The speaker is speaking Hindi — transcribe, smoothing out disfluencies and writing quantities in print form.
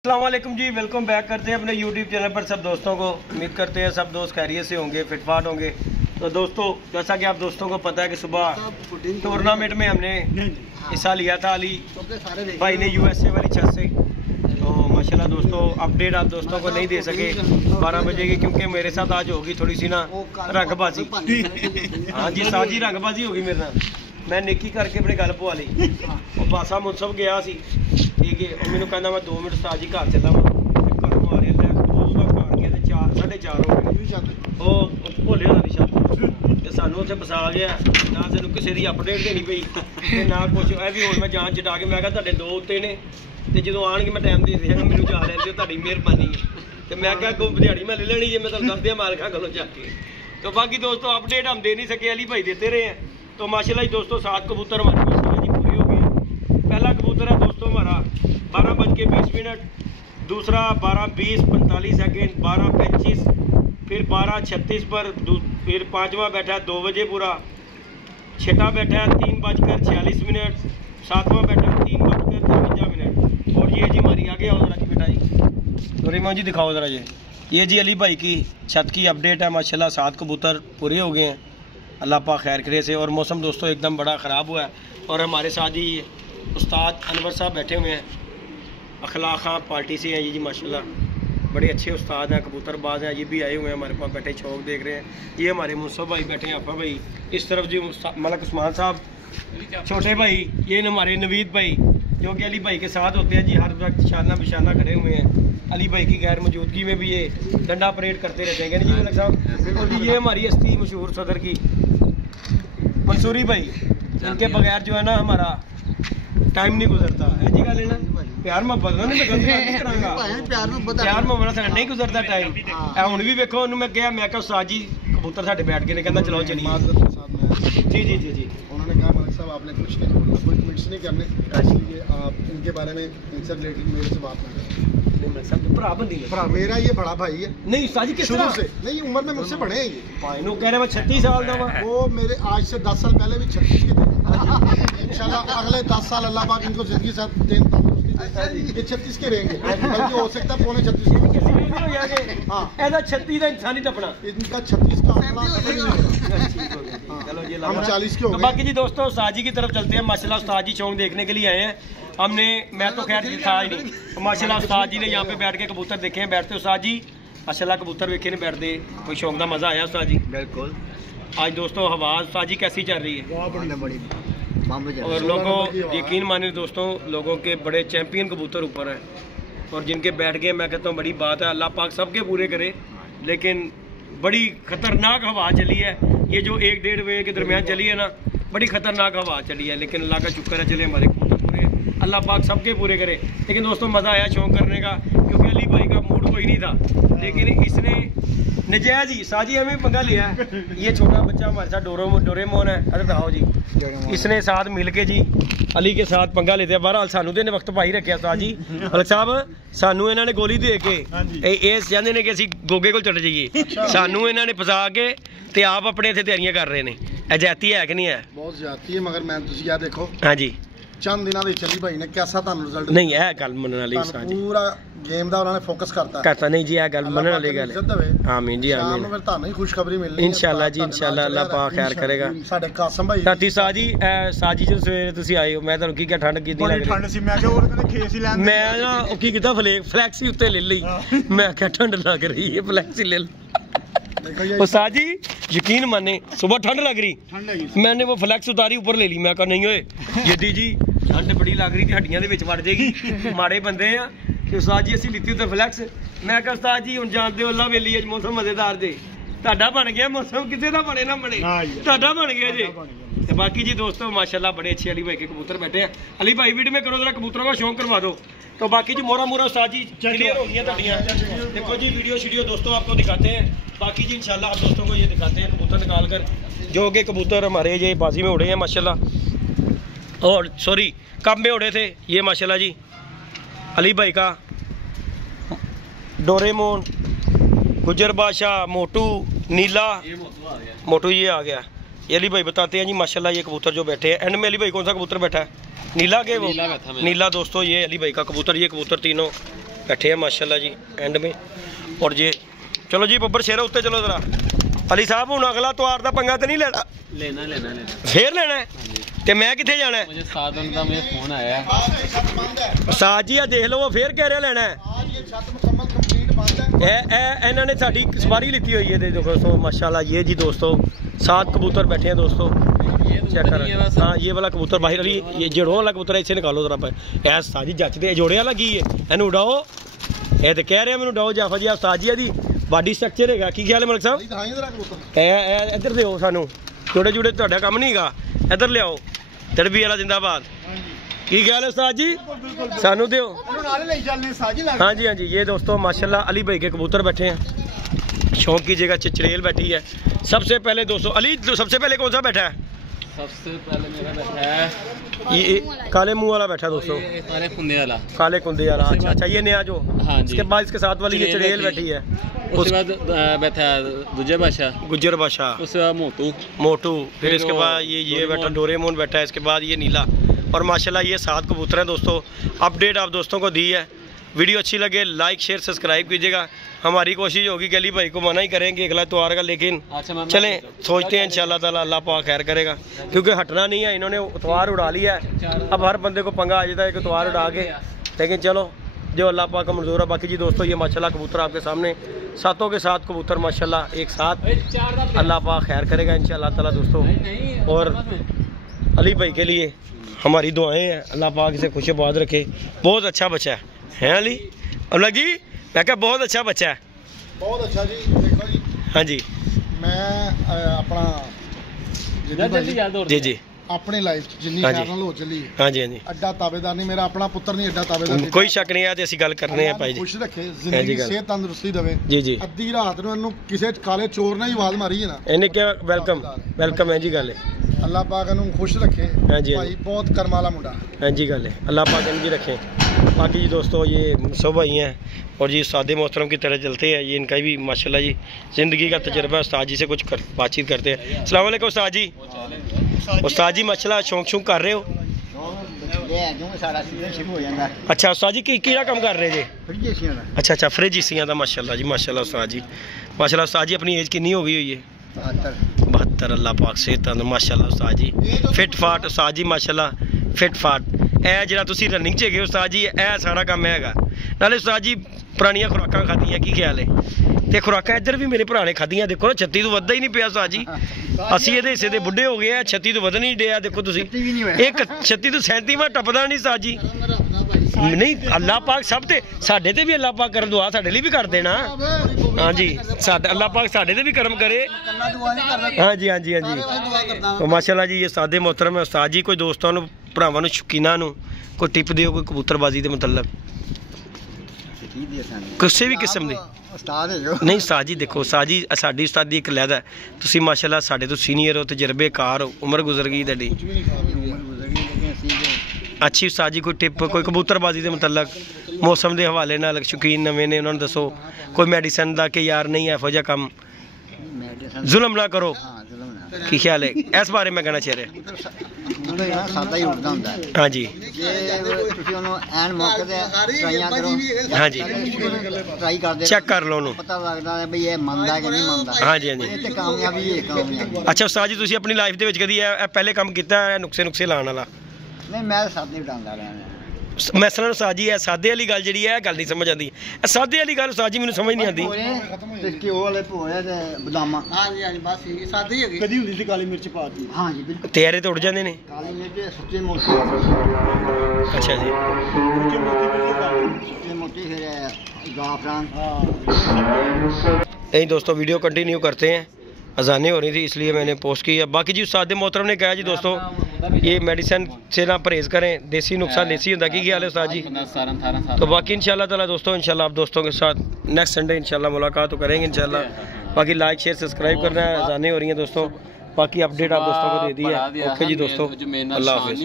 अस्सलाम वालेकुम जी, वेलकम बैक करते हैं अपने यूट्यूब चैनल पर सब दोस्तों को। उम्मीद करते हैं सब दोस्त खैरियत से होंगे, फिटफाट होंगे। तो दोस्तों, जैसा कि आप दोस्तों को पता है कि सुबह टूर्नामेंट में हमने हिस्सा लिया था अली भाई ने यूएसए वाली छत से। तो माशाल्लाह दोस्तों, अपडेट आप दोस्तों को नहीं दे सके 12 बजे की, क्योंकि मेरे साथ आज होगी थोड़ी सी ना रंगबाजी। हाँ जी, साजी रंगबाजी होगी मेरे साथ। मैं निकी करके अपने गल पवा ली। वो बासा मुनसब गया सी, ठीक है। और मैंने कहना मैं 2 मिनट साजी घर चला वा, घर मारे घर गया 4:30 हो गए। वो भोले वाली छत ते सानू उत्थे बसा गया, ना सानू किसी की अपडेट देनी पई ते ना कुछ। ऐ भी हुण मैं जान छटा के मैं कहा तुहाडे 2 उत्ते ने ते ਜਦੋਂ ਆਣਗੇ मैं टाइम दे दिया, मैनू जा लें दिओ, तुहाडी मिहरबानी है। तो मैं क्या को दिहाड़ी मैं ले लेनी है, मैं तुहानू दस दिया मालका कोलों जाके। तो बाकी दोस्तों अपडेट हम दे नहीं सके, अली भाई देते रहे हैं। तो माशाल्लाह जी दोस्तों, 7 कबूतर हमारे माशाल्लाह जी पूरे हो गए। पहला कबूतर है दोस्तों हमारा 12:20, दूसरा 12:20:45, 12:25, फिर 12:36 पर, फिर 5वां बैठा 2 बजे पूरा, 6वां बैठा 3:46, 7वां बैठा 3:53। और ये जी हमारी आगे आओ जरा जी बेटा जी, डोरेमोन जी दिखाओ ज़रा। ये जी अली भाई की छत की अपडेट है। माशाल्लाह 7 कबूतर पूरे हो गए हैं, अल्लाह पाक खैर करे से। और मौसम दोस्तों एकदम बड़ा ख़राब हुआ है। और हमारे साथ ही उस्ताद अनवर साहब बैठे हुए हैं, अखलाक खां पार्टी से हैं ये जी माशाल्लाह, बड़े अच्छे उस्ताद हैं, कबूतरबाज हैं। ये भी आए हुए हैं हमारे पास, बैठे शौक देख रहे हैं। ये हमारे मुनसब भाई बैठे हैं, आपा भाई इस तरफ जी, मलक उस्मान साहब, छोटे भाई ये हमारे नवीद भाई जो कि अली भाई के साथ होते हैं जी, हर वक्त शाना बिशाना खड़े हुए हैं। अली भाई की गैर मौजूदगी में भी ये डंडा परेड करते रहते हैं जी मलक साहब। और ये हमारी हस्ती मशहूर सदर की मंसूरी भाई, इनके बगैर जो है ना हमारा टाइम नहीं गुजरता है जी। गल ना प्यार मोहब्बत ना प्यार मोहब्बत नहीं गुजरता टाइम। हुण भी वेखो उन्होंने मैं कहा, मैं कहा उस्ताद जी कबूतर साडे बैठ गए ने, कहता चलो चलिए। जी जी जी जी, उन्होंने कहा मलिक साहब आपने कुछ नहीं बोलना, कोई कमेंट्स नहीं करने, इसलिए आप इनके बारे में इनसे रिलेटेड मेरे से बात ना करें। मेरा ये बड़ा भाई है। नहीं उस्ताद जी, किस शुरू तरह से नहीं, उम्र में मुझसे बड़े हैं ये। भाई नो कह रहे मैं 36 साल का हूं। वो मेरे आज से 10 साल पहले भी 36 के थे। इंशाल्लाह अगले 10 साल अल्लाह पाक इनको जिंदगी साथ दें, ये 36 के रहेंगे, बल्कि हो सकता है 35 हाँ। ऐसा 36 का इंसान ही टपना, इनका 36 का आंकड़ा चलो ये हम 40 के हो गए। बाकी जी दोस्तों साजी की तरफ चलते हैं। माशाल्लाह उस्ताद जी शौक देखने के लिए आए हैं हमने, मैं तो खैर था ही नहीं। माशाल्लाह उस्ताद जी ने यहाँ पे बैठ के कबूतर देखे हैं, बैठते उस्ताद जी माशाल्लाह कबूतर वेखे ने बैठते, कोई शौक का मजा आया उस्ताद जी? बिल्कुल। आज दोस्तों हवा उस्ताद जी कैसी चल रही है? और लोगों यकीन माने दोस्तों, लोगों के बड़े चैंपियन कबूतर ऊपर हैं और जिनके बैठ गए, मैं कहता हूँ बड़ी बात है, अल्लाह पाक सबके पूरे करे। लेकिन बड़ी खतरनाक हवा चली है, ये जो 1-1.5 बजे के दरमियान चली है ना, बड़ी खतरनाक हवा चली है। लेकिन अल्लाह का शुक्र है, चले हमारे कबूतर पूरे, अल्लाह पाक सबके पूरे करे। लेकिन दोस्तों मज़ा आया शौक करने का, क्योंकि अली भाई का मूड कोई नहीं था, लेकिन इसने नजायज ही साजी हमें पंगा लिया है। ये छोटा बच्चा हमारे साथ डोरेमोन है, अरे आओ जी, इसने साथ मिल के जी अली के साथ पंगा लेते हैं। बहरहाल सानू तो वक्त पाई रखे उस्ताद जी, मलिक साहब सानू इन्होंने गोली दे के ये चाहते हैं कि असीं गोगे को चले जाइए, सानू इन्होंने फसा के ते आप अपने इत्थे तैयारियां कर रहे हैं। अजाती है कि नहीं है? बहुत ज्यादा है, मगर मैं तुसीं यार देखो हाँ जी, चंद दिनों ਦੇ ਚੱਲੀ ਭਾਈ ਨੇ कैसा ਤੁਹਾਨੂੰ ਰਿਜ਼ਲਟ नहीं है गल मनने वाली उस्ताद जी, पूरा गेम ਦਾ ਉਹਨਾਂ ਨੇ ਫੋਕਸ करता नहीं जी, है गल मनने वाली गल है। आमीन जी आमीन, ਫਿਰ ਤੁਹਾਨੂੰ ਹੀ ਖੁਸ਼ਖਬਰੀ ਮਿਲਣੀ इंशाल्लाह जी इंशाल्लाह, अल्लाह पाक खैर करेगा। ਸਾਡੇ ਕਾਸਮ ਭਾਈ ਸਾਥੀ ਸਾਜੀ ਸਾਜੀ ਜੋ ਸਵੇਰੇ ਤੁਸੀਂ ਆਏ ਹੋ, ਮੈਂ ਤੁਹਾਨੂੰ ਕੀ ਕਿਹਾ ਠੰਡ ਕਿੰਨੀ ਲੱਗ ਰਹੀ? ਠੰਡ ਸੀ, ਮੈਂ ਕਿਹਾ ਉਹ ਕਹਿੰਦੇ ਖੇਸ ਹੀ ਲੈਣ। ਮੈਂ ਨਾ ਉਹ ਕੀ ਕੀਤਾ, ਫਲੈਕਸੀ ਉੱਤੇ ਲੈ ਲਈ, ਮੈਂ ਕਿਹਾ ਠੰਡ ਲੱਗ ਰਹੀ है, फ्लैक्सी ले लो। उस्ताद जी यकीन माने सुबह ठंड लग रही, मैंने वो फ्लैक्स उतारी ऊपर ले ली, मैं कहा नहीं होए जद्दी जी ठंड बड़ी लग रही थी, हड्डियां दे विच वड़ जाएगी, माड़े बंदे आ। ते उस्ताद जी असीं लित्ती उत्ते फ्लैक्स, मैं कहा उस्ताद जी हुण जानदे हो अल्लाह वेली अज मौसम मजेदार जे, ਤੁਹਾਡਾ बन गया मौसम, किसी का बने ना बने, ਤੁਹਾਡਾ बन गया जी। तो बाकी जी दोस्तों माशाल्लाह बड़े अच्छे अली भाई के कबूतर बैठे हैं। अली भाई वीडियो में करो जरा कबूतरों का शौक करवा दो। तो बाकी जी मोरा उस्ताद जी क्लियर हो गई है ਤੁਹਾਡੀਆਂ। देखो जी वीडियो दोस्तों आपको दिखाते हैं। बाकी जी इंशाल्लाह आप दोस्तों को ये दिखाते हैं कबूतर निकाल कर, जो कि कबूतर हमारे ये बाजी में उड़े हैं माशाल्लाह, और सॉरी कब में उड़े थे ये माशाल्लाह जी। अली भाई का डोरेमोन, गुजर बादशाह, मोटू, नीला, मोटू ये आ गया। ये अली भाई बताते हैं जी माशाल्लाह ये कबूतर जो बैठे हैं। एंड में अली भाई कौन सा कबूतर बैठा है? नीला के वो नीला दोस्तों, ये अली भाई का कबूतर, ये कबूतर तीनों बैठे हैं माशाल्लाह जी एंड में। और ये चलो जी बब्बर शेरा उत्ते चलो जरा। अली साहब हूँ अगला त्योहार का पंगा तो नहीं लेना? लेना फिर लेना है तो मैं कितने जाना है? मुझे साथ उनका मुझे फोन आया है साथ जी देख लो वो फिर कह रहे लेना है। इन्होंने साड़ी सवारी लीती हुई है देखो दोस्तों माशाल्लाह। ये जी दोस्तों 7 कबूतर बैठे हैं दोस्तों, चेक कर। हाँ ये वाला कबूतर बाहर ये जड़ों वाला कबूतर है, इसे निकालो जरा पर। ऐ साजी जचते जोड़े वाला की है इनू उड़ाओ। ये तो कह रहे हैं मैंने उड़ाओ जाफर जी साजी दी बाडी स्ट्रक्चर है की ख्याल है मलिक साहब? इधर दो सानू जोड़े जुड़े तो काम नहीं गा, इधर लियाओ तड़बी वाला जिंदाबाद। की ख्याल है उस्ताद जी? सानू दो। हाँ जी हाँ जी। ये दोस्तों माशाल्लाह अली भाई के कबूतर बैठे हैं, शौक की जगह चिचड़ेल बैठी है। सबसे पहले दोस्तों अली सबसे पहले कौन सा बैठा है? सबसे पहले मेरा बैठा है ये काले मुंह वाला बैठा दोस्तों, काले कुंदे वाला। अच्छा अच्छा ये नया जो। हाँ इसके बाद इसके साथ वाली ये चिड़ेल बैठी है। उसके बाद बैठा दूजे बादशाह गुज्जर बादशाह, उसके बाद मोटू फिर इसके बाद ये बैठा डोरेमोन बैठा है। इसके बाद ये नीला। और माशाल्लाह ये 7 कबूतर हैं दोस्तों। अपडेट आप दोस्तों को दी है। वीडियो अच्छी लगे लाइक शेयर सब्सक्राइब कीजिएगा। हमारी कोशिश होगी कि अली भाई को मना ही करेंगे अगला त्योहार का, लेकिन चलें सोचते हैं इंशाल्लाह ताला अल्लाह पाक खैर करेगा, क्योंकि हटना नहीं है। इन्होंने त्योहार उड़ा लिया है, अब हर बंदे को पंगा आ जाता है कि त्योहार उड़ा के, लेकिन चलो जो अल्लाह पाक का मंजूर है। बाकी जी दोस्तों ये माशाल्लाह कबूतर आपके सामने 7 के 7 कबूतर माशाल्लाह एक साथ, अल्लाह पाक खैर करेगा इंशाल्लाह ताला दोस्तों। और अली भाई के लिए हमारी दुआएं हैं, अल्लाह पाक इसे खुशबाद रखे। बहुत अच्छा बच्चा है अली अल्लाह जी, मैं क्या बहुत अच्छा बच्चा है, बहुत अच्छा जी। देखो जी हाँ जी मैं अपना जी जी अपनी लाइफ जिन्नी खैर नाल हो चली। हाँ जी हाँ जी। अड्डा ताबेदार नहीं, मेरा अपना पुत्र नहीं अड्डा ताबेदार। कोई शक नहीं है ते ਅਸੀਂ ਗੱਲ ਕਰਨੇ ਆ ਭਾਈ ਜੀ। खुश रखे जिंदगी सेहत तंदुरुस्ती देवे जी जी। अद्धी रात ਨੂੰ ਇਹਨੂੰ ਕਿਸੇ ਕਾਲੇ ਚੋਰ ਨੇ ਹੀ ਆਵਾਜ਼ ਮਾਰੀ ਹੈ ਨਾ, ਇਹਨੇ ਕਿਹਾ ਵੈਲਕਮ ਵੈਲਕਮ है जी ਗੱਲ है। अल्लाह पाक ਇਹਨੂੰ खुश रखे। हाँ जी भाई बहुत कर्म वाला मुंडा। हाँ जी गल है, अल्लाह पाक इनकी रखे। बाकी जी दोस्तों ये सब भाई हैं और जी सादे मोहतरम की तरह चलते हैं। ये इनका भी माशाल्लाह जी ज़िंदगी का तजर्बा। उस्ताद जी से कुछ बातचीत करते हैं। अस्सलाम वालेकुम उस्ताद जी। उस्ताद जी माशाल्लाह शौक कर रहे हो? अच्छा उस्ताद जी किहड़ा काम कर रहे जी? अच्छा अच्छा फ्रिज इसियां दा माशाल्लाह जी माशाल्लाह उस्ताद जी माशाल्लाह। उस्ताद जी अपनी एज कितनी हो गई हुई है? 72। अल्लाह पाक सेहत माशाल्लाह उस्ताद जी फिट फाट उस्ताद जी माशाल्लाह फिट फाट। ਇਹ ਜਿਹੜਾ ਤੁਸੀਂ ਰਨਿੰਗ 'ਚ ਹੈਗੇ ਉਸਤਾਦ ਜੀ ਇਹ ਸਾਰਾ ਕੰਮ ਹੈਗਾ। ਨਾਲੇ ਉਸਤਾਦ ਜੀ ਪੁਰਾਣੀਆਂ ਖੁਰਾਕਾਂ ਖਾਧੀਆਂ ਕੀ ਖਿਆਲ ਹੈ? ਤੇ ਖੁਰਾਕਾਂ ਇੱਧਰ ਵੀ ਮੇਰੇ ਭਰਾ ਨੇ ਖਾਧੀਆਂ। ਦੇਖੋ ਨਾ 36 ਤੋਂ ਵੱਧਦਾ ਹੀ ਨਹੀਂ ਪਿਆ ਉਸਤਾਦ ਜੀ। ਅਸੀਂ ਇਹਦੇ ਹਿੱਸੇ ਦੇ ਬੁੱਢੇ ਹੋ ਗਏ ਆ, 36 ਤੋਂ ਵੱਧ ਨਹੀਂ ਡਿਆ। ਦੇਖੋ ਤੁਸੀਂ ਇੱਕ 36 ਤੋਂ 37ਵਾਂ ਟੱਪਦਾ ਨਹੀਂ ਉਸਤਾਦ ਜੀ। ਨਹੀਂ ਅੱਲਾਹ ਪਾਕ ਸਭ ਤੇ ਸਾਡੇ ਤੇ ਵੀ ਅੱਲਾਹ ਪਾਕ ਕਰਨ ਦੁਆ ਸਾਡੇ ਲਈ ਵੀ ਕਰ ਦੇਣਾ। हाँ जी साडा अल्लाह पाक साडे ते भी करम करे। हाँ जी हाँ जी हाँ जी माशाल्लाह जी। ये सादे मोहतरम है उस्ताद जी। कोई दोस्तों नूं भरावां नूं शौकीनां नूं कोई टिप दिओ कोई कबूतरबाजी दे मतलब किसी भी किस्म दी नहीं उस्ताद जी। देखो उस्ताद जी साडी उस्ताद दी इक लैदा तुसीं माशाल्लाह साडे तो सीनियर हो तजर्बेकार हो, उम्र गुजर गई तुहाडी अच्छी। उस्ताद जी कोई टिप कोई कबूतरबाजी के मतलब मौसम के हवाले नाल शौकीन नवे ने उन्होंने दसो कोई मेडिसिन का कि यार नहीं इहो जिहा कम जुल्म ना करो की ख्याल है इस बारे में कहना चाह रहा। हाँ जी हाँ जी चेक कर लो हाँ जी हाँ जी। अच्छा उस्ताद जी तुसीं अपनी लाइफ दे विच कदी पहले काम कीता नुक्से नुक्से लाने वाला? नहीं मैं सादे उठांदा रहा मैसला उस्ताद जी है सादे वाली गल जी है गल नहीं समझ आती। सादे वाली गल उस्ताद जी मैनूं समझ नहीं आती। तेरे तो उड़ जाते हैं। अच्छा जी यही दोस्तों वीडियो कंटिन्यू करते हैं। अजानें हो रही थी इसलिए मैंने पोस्ट की है। बाकी जी उस्ताद मोहतरम ने कहा जी दोस्तों ये मेडिसिन से ना परहेज़ करें, देसी नुस्खा देसी होता की ख्याल है उस्ताद जी। तो बाकी इंशाल्लाह ताला दोस्तों इंशाल्लाह आप दोस्तों के साथ नेक्स्ट संडे इंशाल्लाह मुलाकात तो करेंगे इंशाल्लाह। बाकी लाइक शेयर सब्सक्राइब करना है। अजानें हो रही हैं दोस्तों। बाकी अपडेट आप दोस्तों को दे दी है। ओके जी दोस्तों अल्लाह हाफ़िज़।